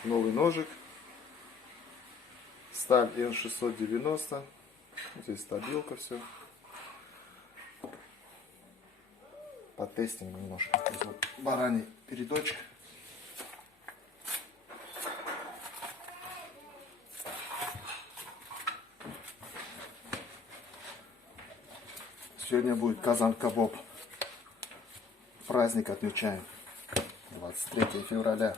Так, новый ножик. Сталь N690. Здесь стабилка, все. Потестим немножко. Здесь вот бараний передочек. Сегодня будет казан-кабоб. Праздник отмечаем. 23 февраля.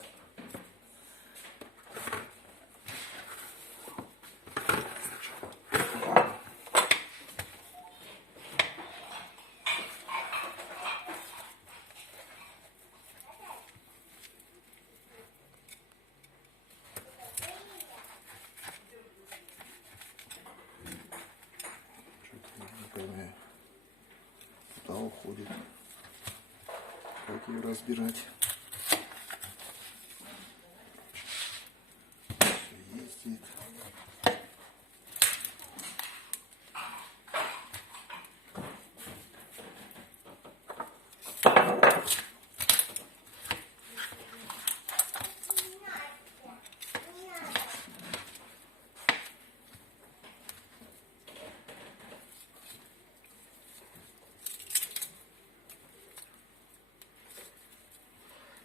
Куда уходит? Как ее разбирать? Все ездит.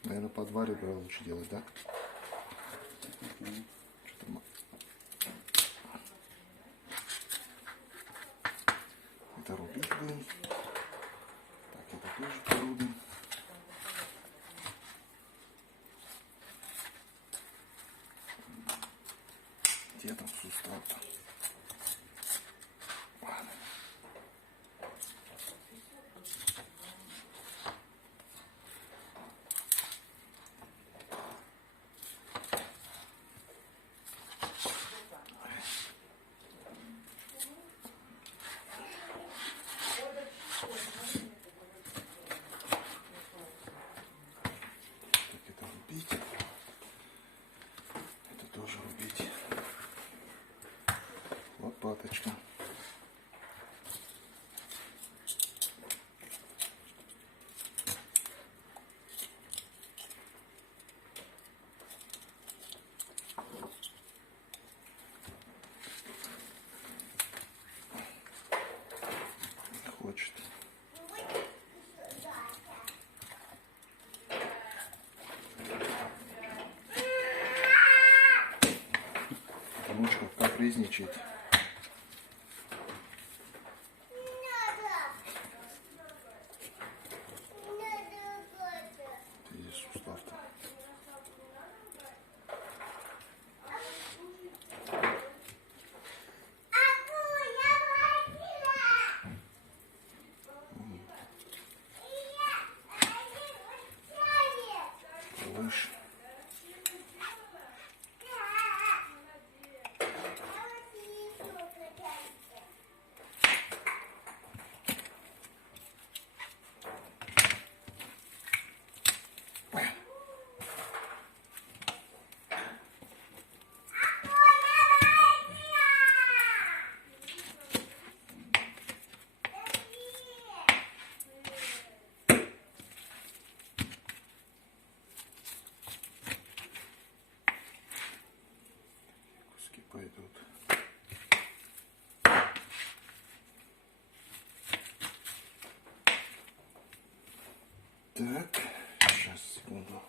Наверное, по 2 ребра лучше делать, да? Это рубить будем. Так, это тоже порубим. Где там сустав-то? Лопаточка. Хочет. Мышка капризничает. Выше. Пойдут. Так, сейчас, секунду.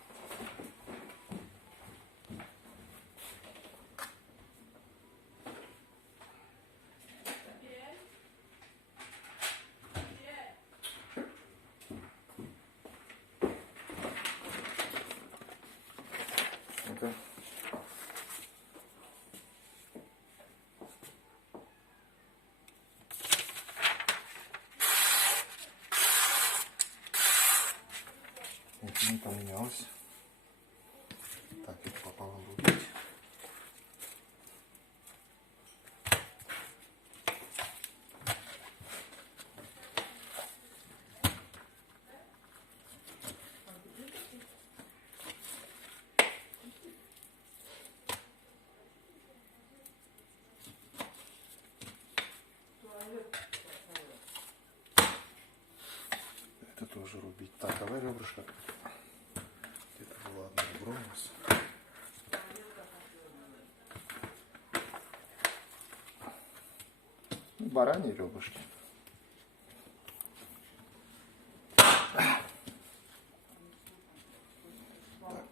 Ну-ка. Не поменялось. Так, это попало рубить. Это тоже рубить. Так, давай ребрышко. Это было одно ребро у нас. бараньи ребрышки. Так,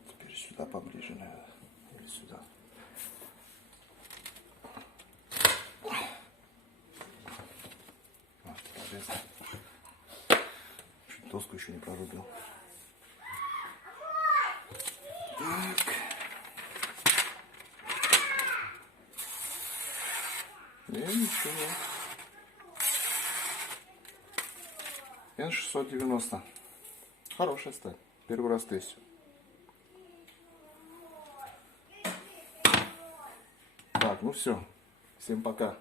теперь сюда поближе, наверное. Или сюда. Вот, полезно. Чуть доску еще не прорубил. Так. Ничего. N690. Хорошая сталь. Первый раз тестю. Так, ну все. Всем пока.